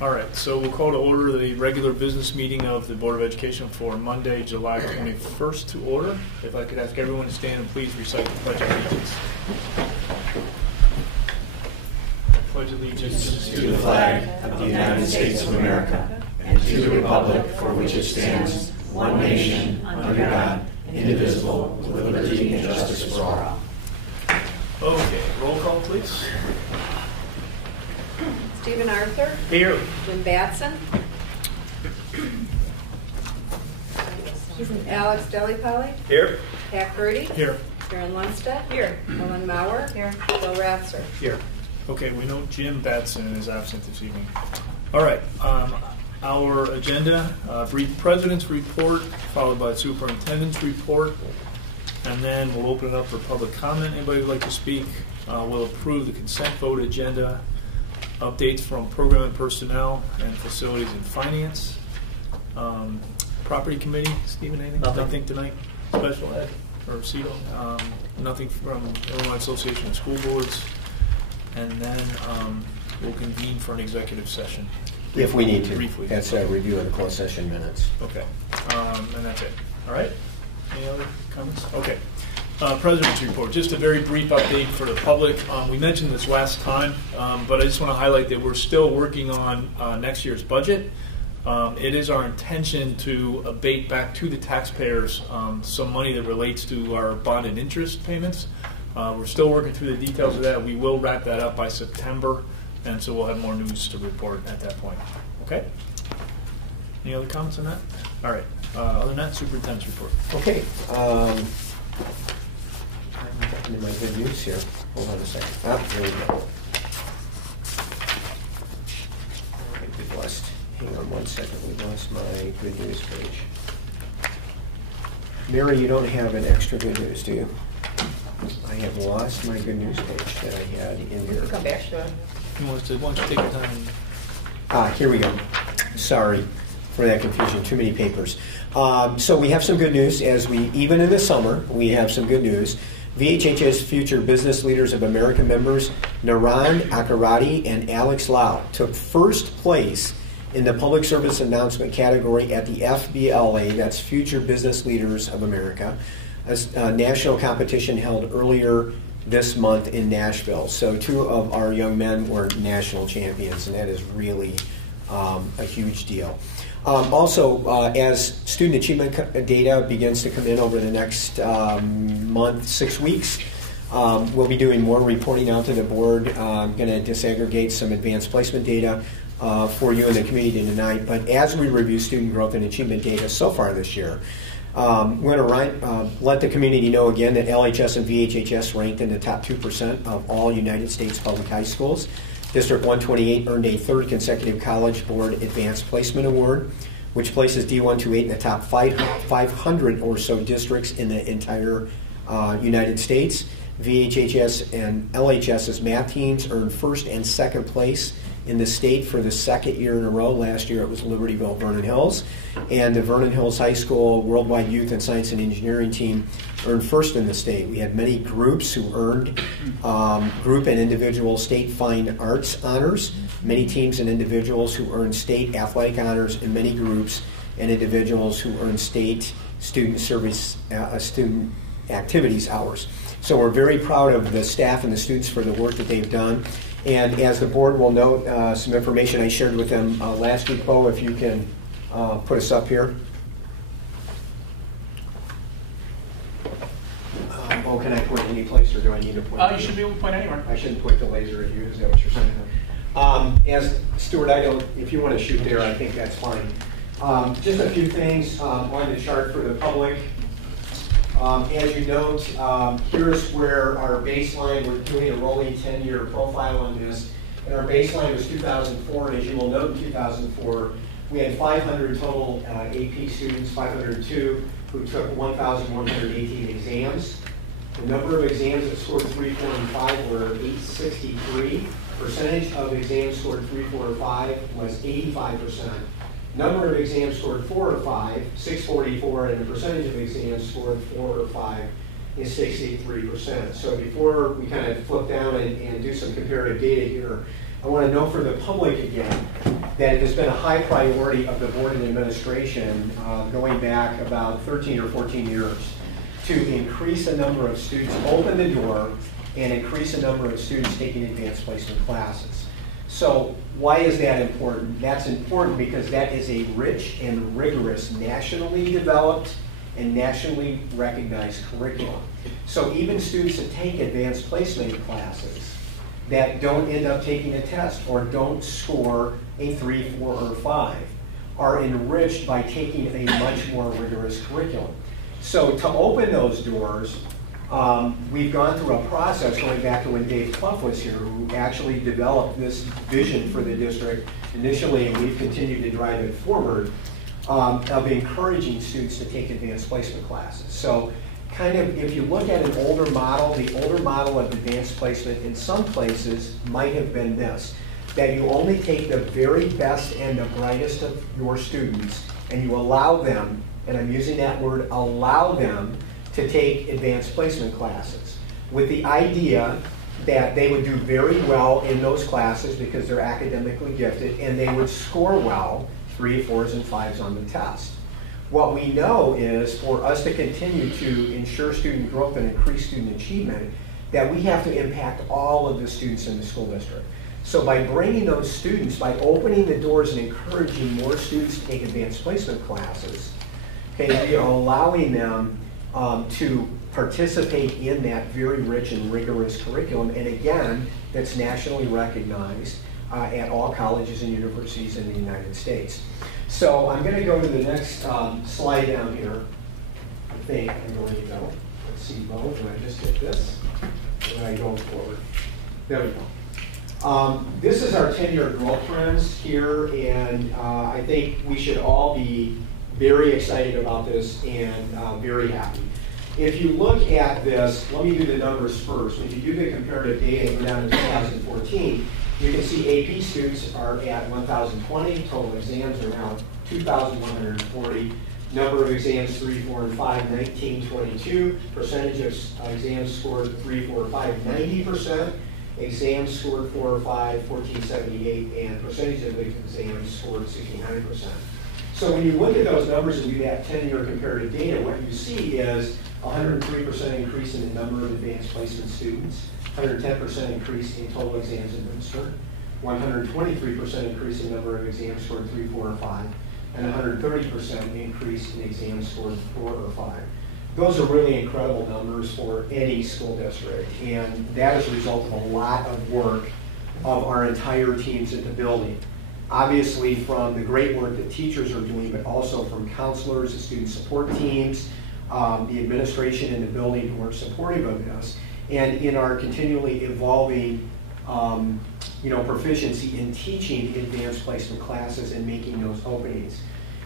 All right, so we'll call to order the regular business meeting of the Board of Education for Monday, July 21st to order. If I could ask everyone to stand and please recite the Pledge of Allegiance. I pledge allegiance to the flag of the United States of America and to the republic for which it stands, one nation, under God, indivisible, with liberty and justice for all. Okay, roll call, please. Stephen Arthur. Here. Jim Batson. Alex Delipolli. Here. Pat Purdy. Here. Karen Lundstedt. Here. Ellen Maurer. Here. Bill Ratzer. Here. Okay, we know Jim Batson is absent this evening. All right, our agenda, brief president's report, followed by superintendent's report, and then we'll open it up for public comment. Anybody would like to speak? We'll approve the consent vote agenda, updates from program and personnel, and facilities and finance. Property committee, Stephen, anything? Nothing tonight? Special ed or CETO? Nothing from Illinois Association of School Boards. And then we'll convene for an executive session. If we need to. Briefly. That's a review of the closed session minutes. Okay. And that's it. All right? Any other comments? Okay. President's report. Just a very brief update for the public. We mentioned this last time, but I just want to highlight that we're still working on next year's budget. It is our intention to abate back to the taxpayers some money that relates to our bond and interest payments. We're still working through the details of that. We will wrap that up by September, and so we'll have more news to report at that point. Okay? Any other comments on that? All right. Other than that, superintendent's report. Okay. I'm getting to my good news here. Hold on a second. There we go. All right, we lost. Hang on one second. We lost my good news page. Mary, you don't have an extra good news, do you? I have lost my good news page that I had in here. Come back to it. Why don't you take your time? Here we go. Sorry for that confusion. Too many papers. So we have some good news. Even in the summer, we have some good news. VHHS Future Business Leaders of America members Naran Akarati and Alex Lau took first place in the public service announcement category at the FBLA, that's Future Business Leaders of America, a national competition held earlier this month in Nashville. So two of our young men were national champions, and that is really a huge deal. Also, as student achievement data begins to come in over the next month, 6 weeks, we'll be doing more reporting out to the board. I'm going to disaggregate some advanced placement data for you in the community tonight. But as we review student growth and achievement data so far this year, we're going to let the community know again that LHS and VHHS ranked in the top 2% of all United States public high schools. District 128 earned a third consecutive College Board Advanced Placement Award, which places D128 in the top 500 or so districts in the entire United States. VHHS and LHS's math teams earned first and second place in the state for the second year in a row. Last year it was Libertyville Vernon Hills. And the Vernon Hills High School Worldwide Youth and Science and Engineering team earned first in the state. We had many groups who earned group and individual state fine arts honors, many teams and individuals who earned state athletic honors, and many groups and individuals who earned state student service student activities hours. So we're very proud of the staff and the students for the work that they've done. And as the board will note, some information I shared with them last week. Bo, if you can put us up here. Bo, can I point any place, or do I need to point? You should be able to point anywhere. I shouldn't point the laser at you. Is that what you're saying? As Stuart, if you want to shoot there, I think that's fine. Just a few things on the chart for the public. As you note, here's where our baseline, we're doing a rolling 10-year profile on this, and our baseline was 2004, and as you will note in 2004, we had 500 total AP students, 502, who took 1,118 exams. The number of exams that scored 3, 4, and 5 were 863. Percentage of exams scored 3, 4, or 5 was 85%. Number of exams scored 4 or 5, 644, and the percentage of exams scored 4 or 5 is 63%. So before we kind of flip down and do some comparative data here, I want to note for the public again that it has been a high priority of the board and administration going back about 13 or 14 years to increase the number of students, open the door, and increase the number of students taking advanced placement classes. So why is that important? That's important because that is a rich and rigorous, nationally developed and nationally recognized curriculum. So even students that take advanced placement classes that don't end up taking a test or don't score a 3, 4, or 5 are enriched by taking a much more rigorous curriculum. So to open those doors, we've gone through a process going back to when Dave Clough was here, who actually developed this vision for the district initially, and we've continued to drive it forward, of encouraging students to take advanced placement classes. So kind of, if you look at an older model, the older model of advanced placement in some places might have been this, that you only take the very best and the brightest of your students, and you allow them, and I'm using that word, allow them to take advanced placement classes, with the idea that they would do very well in those classes because they're academically gifted, and they would score well, 3, 4s, and 5s on the test. What we know is for us to continue to ensure student growth and increase student achievement, that we have to impact all of the students in the school district. So by bringing those students, by opening the doors and encouraging more students to take advanced placement classes, okay, we are allowing them to participate in that very rich and rigorous curriculum, and again, that's nationally recognized at all colleges and universities in the United States. So I'm going to go to the next slide down here. I think I'm going to go. Let's see, Bo, do I just hit this? Or do I go forward? There we go. This is our 10-year growth trends here, and I think we should all be very excited about this and very happy. If you look at this, let me do the numbers first. If you do the comparative data and go down to 2014, you can see AP students are at 1,020. Total exams are now 2,140. Number of exams, 3, 4, and 5, 1922. Percentage of exams scored 3, 4, 5, 90%. Exams scored 4 or 5, 1478. And percentage of exams scored 69%. So when you look at those numbers and do that 10-year comparative data, what you see is 103% increase in the number of advanced placement students, 110% increase in total exams administered, 123% increase in number of exams scored 3, 4, or 5, and 130% increase in exams scored 4 or 5. Those are really incredible numbers for any school district, and that is a result of a lot of work of our entire teams at the building. Obviously from the great work that teachers are doing, but also from counselors, the student support teams, the administration in the building who are supportive of this, and in our continually evolving proficiency in teaching advanced placement classes and making those openings.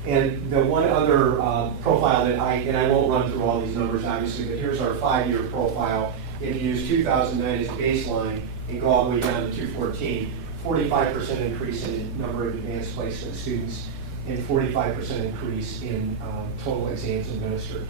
And the one other profile that I won't run through all these numbers obviously, but here's our 5-year profile. If you use 2009 as baseline and go all the way down to 2014, 45% increase in the number of advanced placement students and 45% increase in total exams administered.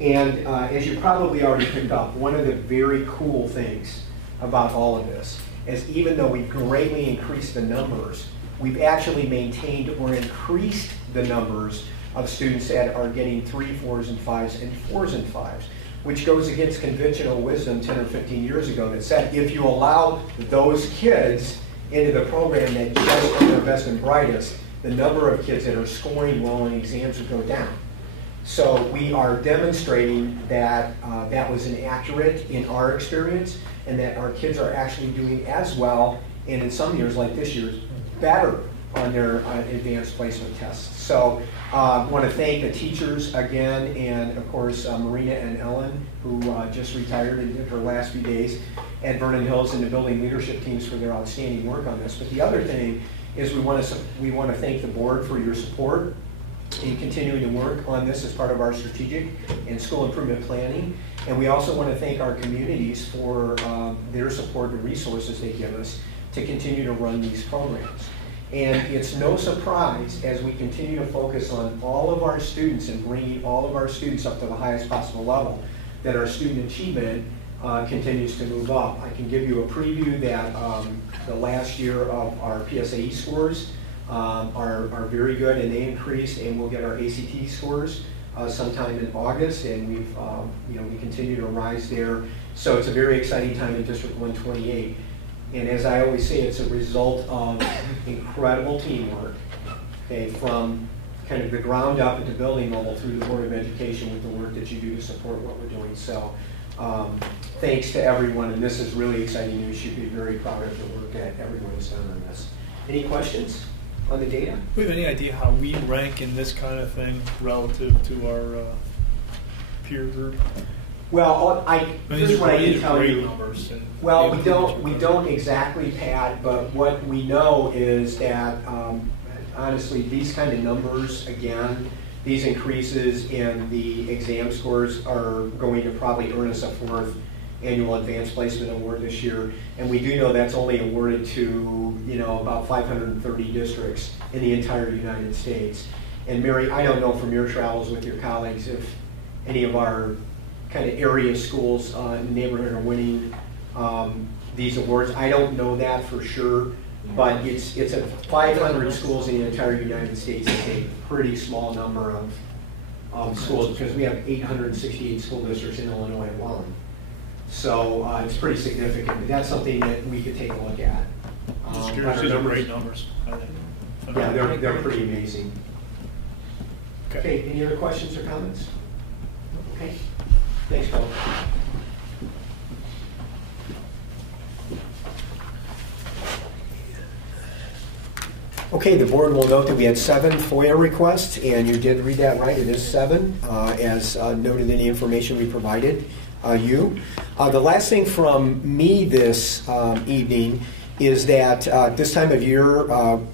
And as you probably already picked up, one of the very cool things about all of this is even though we've greatly increased the numbers, we've actually maintained or increased the numbers of students that are getting 3, 4s, and 5s, and 4s and 5s, which goes against conventional wisdom 10 or 15 years ago that said if you allow those kids into the program that just are their best and brightest, the number of kids that are scoring well in exams would go down. So we are demonstrating that that was inaccurate in our experience, and that our kids are actually doing as well, and in some years, like this year, better on their advanced placement tests. So I want to thank the teachers again, and of course Marina and Ellen, who just retired and did her last few days at Vernon Hills, and the building leadership teams for their outstanding work on this. But the other thing is we want to thank the board for your support in continuing to work on this as part of our strategic and school improvement planning. And we also want to thank our communities for their support and resources they give us to continue to run these programs. And it's no surprise as we continue to focus on all of our students and bringing all of our students up to the highest possible level that our student achievement continues to move up. I can give you a preview that the last year of our PSAE scores are very good, and they increased, and we'll get our ACT scores sometime in August, and we continue to rise there. So it's a very exciting time in District 128. And as I always say, it's a result of incredible teamwork, okay, from kind of the ground up at the building level through the Board of Education with the work that you do to support what we're doing. So thanks to everyone, and this is really exciting news. You should be very proud of the work that everyone has done on this. Any questions on the data? Do we have any idea how we rank in this kind of thing relative to our peer group? Well, here's what I can tell you. Well, we don't exactly, Pat, but what we know is that honestly, these kind of numbers, again, these increases in the exam scores are going to probably earn us a 4th annual advanced placement award this year, and we do know that's only awarded to about 530 districts in the entire United States. And Mary, I don't know from your travels with your colleagues if any of our kind of area schools in the neighborhood are winning these awards. I don't know that for sure, but it's a 500 schools in the entire United States. It's a pretty small number of schools because we have 868 school districts in Illinois alone. So it's pretty significant, but that's something that we could take a look at. Just curious, these are great numbers, I think. Yeah, they're pretty amazing. Okay, any other questions or comments? Okay, thanks, Bill. Okay, the board will note that we had 7 FOIA requests, and you did read that right. It is 7, as noted in the information we provided you. The last thing from me this evening is that this time of year,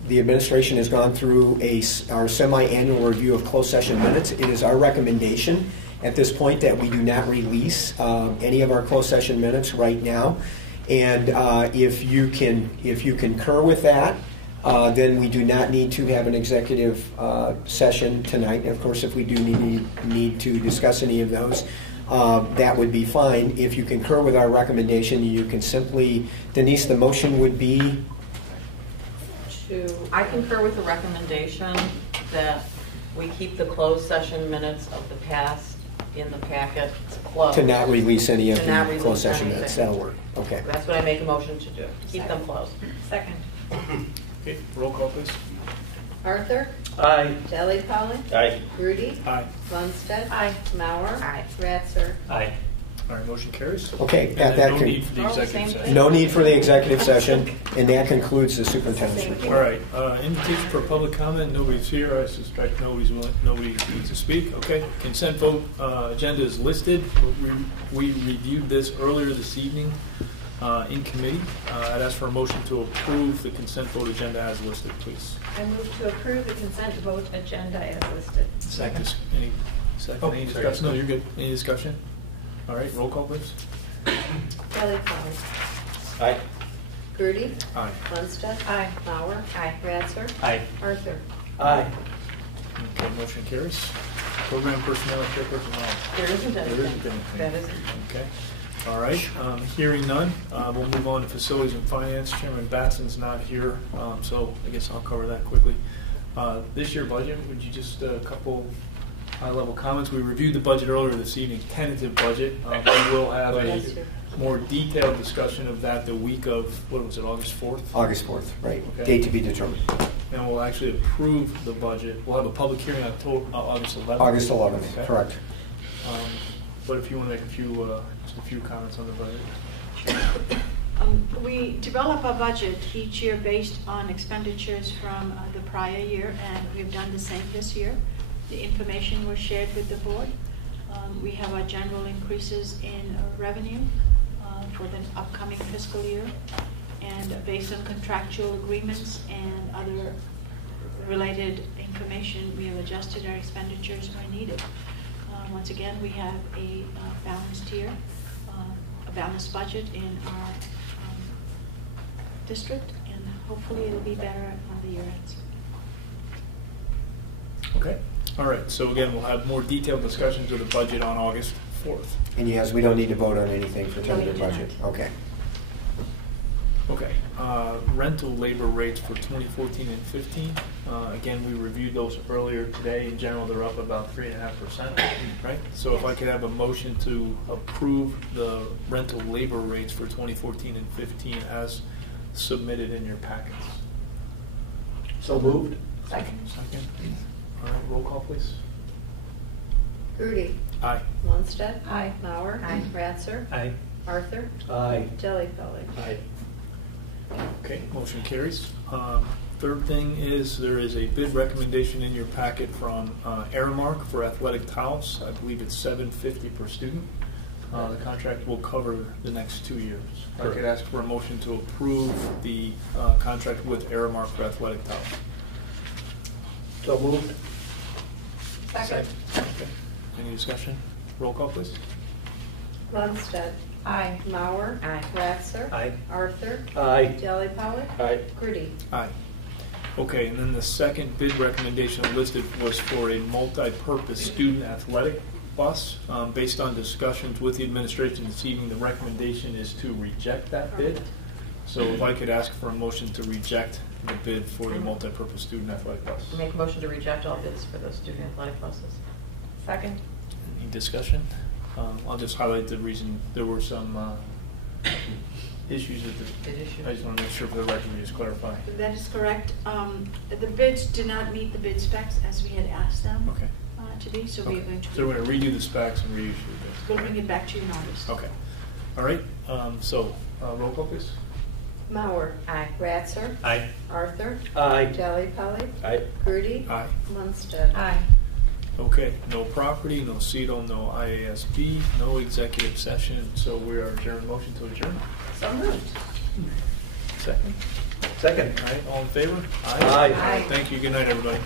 the administration has gone through our semi-annual review of closed session minutes. It is our recommendation at this point that we do not release any of our closed session minutes right now. And if you concur with that, then we do not need to have an executive session tonight. And of course, if we do need to discuss any of those, that would be fine. If you concur with our recommendation, you can simply, Denise, the motion would be? I concur with the recommendation that we keep the closed session minutes of the past in the packet closed. To not release any of the closed session minutes. That'll work. Okay. That's what I make a motion to do. Keep them closed. Second. Okay, roll call, please. Arthur? Aye. Jelly Polly? Aye. Rudy? Aye. Lundstedt? Aye. Mauer? Aye. Ratzer? Aye. All right, motion carries. Okay, And at then that no need for the All the executive same session. thing? no need for the executive session, and that concludes the superintendent's Same report. All right, invitation for public comment. Nobody's here. I suspect nobody needs to speak. Okay, consent vote agenda is listed. We reviewed this earlier this evening in committee. I'd ask for a motion to approve the consent vote agenda as listed, please. I move to approve the consent vote agenda as listed. Second. Any discussion? No, you're good. Any discussion? All right, roll call, please. Jelly Polly? Aye. Rudy? Aye. Lundstedt? Aye. Mauer? Aye. Ratzer? Aye. Arthur? Aye. Okay, motion carries. Program personnel, chair personnel. There isn't There anything. isn't anything. That isn't. Okay. All right. Hearing none, we'll move on to facilities and finance. Chairman Batson's not here, so I guess I'll cover that quickly. This year budget, would you just a couple high-level comments? We reviewed the budget earlier this evening, tentative budget. We will have a more detailed discussion of that the week of, what was it, August 4th? August 4th, right. Okay. Date to be determined. And we'll actually approve the budget. We'll have a public hearing on August 11th. August 11th, Okay. correct. But if you want to make just a few comments on the budget. We develop a budget each year based on expenditures from the prior year, and we've done the same this year. The information was shared with the board. We have our general increases in revenue for the upcoming fiscal year, and based on contractual agreements and other related information, we have adjusted our expenditures where needed. Once again, we have a balanced year, a balanced budget in our district, and hopefully it'll be better on the year ends. Okay. All right. So again, we'll have more detailed discussions of the budget on August 4th. And yes, we don't need to vote on anything for tentative No, you do budget. Okay. Okay. rental labor rates for 2014 and 15. Again, we reviewed those earlier today. In general, they're up about 3.5%, right? So if I could have a motion to approve the rental labor rates for 2014 and 15 as submitted in your packets. So moved. Second. All right, roll call, please. Grudy. Aye. Lundstedt. Aye. Mauer. Aye. Ratzer. Aye. Arthur. Aye. Jellyfeller. Aye. Okay, motion carries. Third thing is there is a bid recommendation in your packet from Aramark for athletic towels. I believe it's $750 per student. The contract will cover the next 2 years. If I could ask for a motion to approve the contract with Aramark for athletic towels. So moved. Second. Okay. Any discussion? Roll call, please. Lundstedt. Aye. Mauer. Aye. Ratzer. Aye. Arthur. Aye. Jellyfeller. Aye. Grudy. Aye. Okay, and then the second bid recommendation listed was for a multi-purpose student athletic bus. Based on discussions with the administration this evening, the recommendation is to reject that bid. So if I could ask for a motion to reject the bid for the multi-purpose student athletic bus. Make a motion to reject all bids for the student athletic buses. Second. Any discussion? I'll just highlight the reason there were some issues with the. Bid issue. I just want to make sure for the record we just clarify. That is correct. The bids did not meet the bid specs as we had asked them Okay. to be, so we are Okay. going to. So we're going to redo the specs and reissue the We'll bids. bring it back to you in August. Okay. All right. So roll call, please. Mauer. Aye. Ratzer. Aye. Arthur. Aye. Jellyfeller. Aye. Grudy. Aye. Lundstedt. Aye. Okay. No property, no CETO, no IASB, no executive session. So we are adjourned. Motion to adjourn. So moved. Second. Second. All right. All in favor? Aye. Aye. Thank you. Good night, everybody.